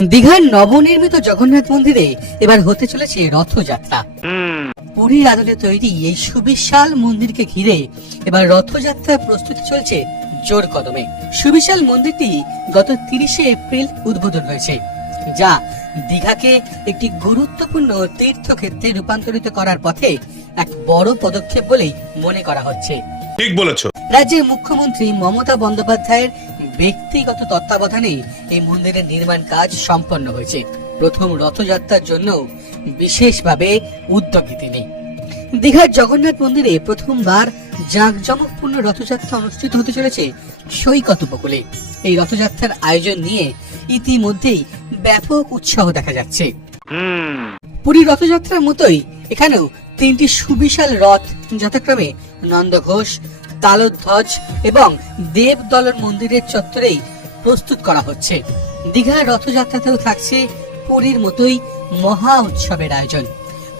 দীঘার নবনির্মিত জগন্নাথ মন্দিরে এবার হতে চলেছে রথযাত্রা। পুরীর আদলে তৈরি এই সুবিশাল মন্দিরকে ঘিরে এবার রথযাত্রার প্রস্তুতি চলছে জোর কদমে। সুবিশাল মন্দিরটি গত তিরিশে এপ্রিল উদ্বোধন হয়েছে যা দীঘাকে একটি গুরুত্বপূর্ণ তীর্থক্ষেত্রে রূপান্তরিত করার পথে এক বড় পদক্ষেপ বলেই মনে করা হচ্ছে। ঠিক বলেছ। রাজ্যের মুখ্যমন্ত্রী মমতা বন্দ্যোপাধ্যায়ের ব্যক্তিগত তত্ত্বাবধানে এই মন্দিরের নির্মাণ কাজ সম্পন্ন হয়েছে। প্রথম রথযাত্রার জন্য বিশেষভাবে উদ্যোগী তিনি। দীঘার জগন্নাথ মন্দিরে প্রথমবার জাঁকজমকপূর্ণ রথযাত্রা অনুষ্ঠিত হতে চলেছে সৈকত উপকূলে। এই রথযাত্রার আয়োজন নিয়ে ইতিমধ্যেই ব্যাপক উৎসাহ দেখা যাচ্ছে। পুরী রথযাত্রার মতোই এখানেও তিনটি সুবিশাল রথ যথাক্রমে নন্দঘোষ তালধ্বজ এবং দেবদলন মন্দিরের চত্বরেই প্রস্তুত করা হচ্ছে। দীঘার রথযাত্রাতেও থাকছে পুরীর মতোই মহা উৎসবের আয়োজন।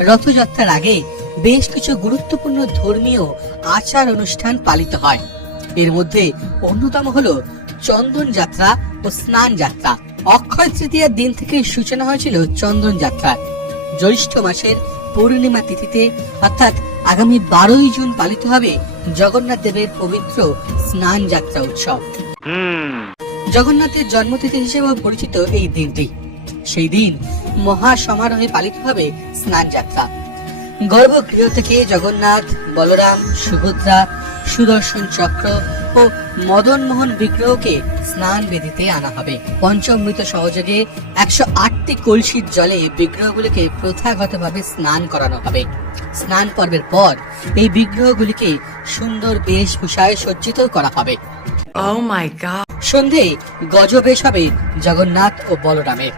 রথযাত্রার আগে বেশ কিছু গুরুত্বপূর্ণ ধর্মীয় আচার অনুষ্ঠান পালিত হয়। এর মধ্যে অন্যতম হলো চন্দন যাত্রা ও স্নান যাত্রা। অক্ষয় তৃতীয়ার দিন থেকে সূচনা হয়েছিল চন্দন যাত্রার। জ্যৈষ্ঠ মাসের পূর্ণিমা তিথিতে, অর্থাৎ আগামী বারোই জুন পালিত হবে জগন্নাথ দেবের পবিত্র স্নান যাত্রা উৎসব। জগন্নাথের জন্মতিথি হিসেবে পরিচিত এই দিনটি। সেই দিন মহা সমারোহে পালিত হবে স্নান যাত্রা। গর্ভগৃহ থেকে জগন্নাথ, বলরাম, সুভদ্রা, সুদর্শন চক্র ও মদন মোহন বিগ্রহকে স্নান বেদিতে আনা হবে। পঞ্চমৃত সহযোগে একশো আটটি কলসির জলে বিগ্রহগুলিকে প্রথাগতভাবে স্নান করানো হবে। স্নান পর্বের পর এই বিগ্রহগুলিকে সুন্দর বেশভূষায় সজ্জিত করা হবে। Oh সন্ধে গজবেশ হবে জগন্নাথ ও বলরামের।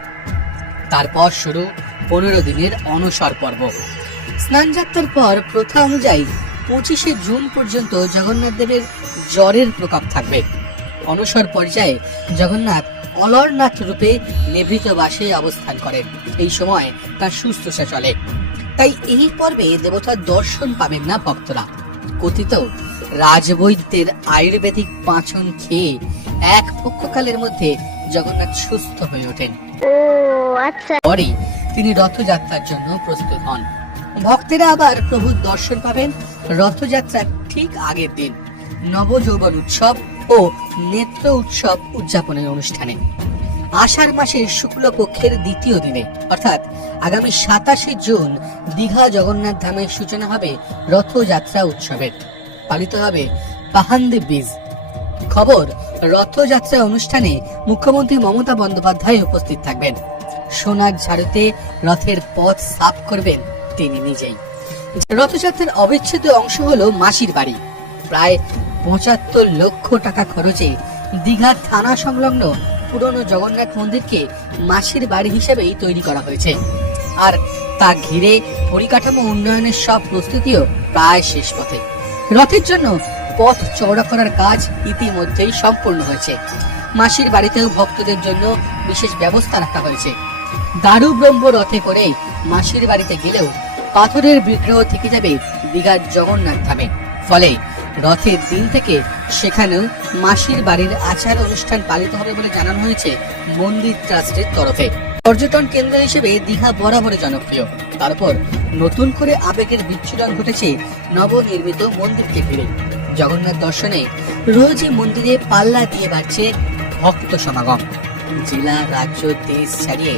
তারপর শুরু পনেরো দিনের অনসর পর্ব। স্নানযাত্রার পর প্রথা অনুযায়ী পঁচিশে জুন পর্যন্ত জগন্নাথ দেবের জ্বরের প্রকোপ থাকবে। অনসর পর্যায়ে জগন্নাথ অলরনাথ রূপে নিভৃত বাসে অবস্থান করেন। এই সময় তার সুস্থতা চলে। তাই এই পর্বে দেবতার দর্শন পাবেন না ভক্তরা। কথিত রাজবৈদ্যের আয়ুর্বেদিক পাঁচন খেয়ে এক পক্ষকালের মধ্যে জগন্নাথ সুস্থ হয়ে ওঠেন। পরে তিনি রথযাত্রার জন্য প্রস্তুত হন। ভক্তেরা আবার প্রভুর দর্শন পাবেন রথযাত্রার ঠিক আগের দিন। নবযৌবন উৎসব ও নেত্র উৎসব উদযাপনের অনুষ্ঠানে। আষাঢ় মাসের শুক্লপক্ষের দ্বিতীয় দিনে, অর্থাৎ আগামী সাতাশে জুন, দীঘা জগন্নাথ ধামের সূচনা হবে রথযাত্রা উৎসবের। পালিত হবে পাহান্দি বীজ খবর, রথযাত্রা অনুষ্ঠানে মুখ্যমন্ত্রী মমতা বন্দ্যোপাধ্যায় উপস্থিত থাকবেন। সোনার ঝাড়ুতে রথের পথ সাফ করবেন তিনি নিজেই রথযাত্রার অবিচ্ছেদ্য অংশ হলো মাসির বাড়ি। প্রায় পঁচাত্তর লক্ষ টাকা খরচে দীঘা থানা সংলগ্ন পুরনো জগন্নাথ মন্দিরকে মাসির বাড়ি হিসেবেই তৈরি করা হয়েছে। আর তা ঘিরে পরিকাঠামো উন্নয়নের সব প্রস্তুতিও প্রায় শেষ পথে। রথের জন্য পথ চওড়া করার কাজ ইতিমধ্যেই সম্পূর্ণ হয়েছে। মাসির বাড়িতেও ভক্তদের জন্য বিশেষ ব্যবস্থা রাখা হয়েছে। দারু ব্রহ্ম রথে করে মাসির বাড়িতে গেলেও পাথরের বিগ্রহ থেকে যাবে দীঘার জগন্নাথ ধামে। ফলে রথের দিন থেকে সেখানেও মাসির বাড়ির আচার অনুষ্ঠান পালিত হবে বলে জানানো হয়েছে মন্দির ট্রাস্টের তরফে। পর্যটন কেন্দ্র হিসেবে দীঘা বরাবরই জনপ্রিয়। তারপর নতুন করে আবেগের বিচ্ছুরণ ঘটেছে নবনির্মিত মন্দিরকে ঘিরে। জগন্নাথ দর্শনে রোজই মন্দিরে পাল্লা দিয়ে বাড়ছে ভক্ত সমাগম। জেলা, রাজ্য, দেশ ছাড়িয়ে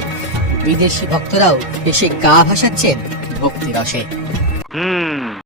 বিদেশি ভক্তরাও এসে গা ভাসাচ্ছেন ভক্তি রসে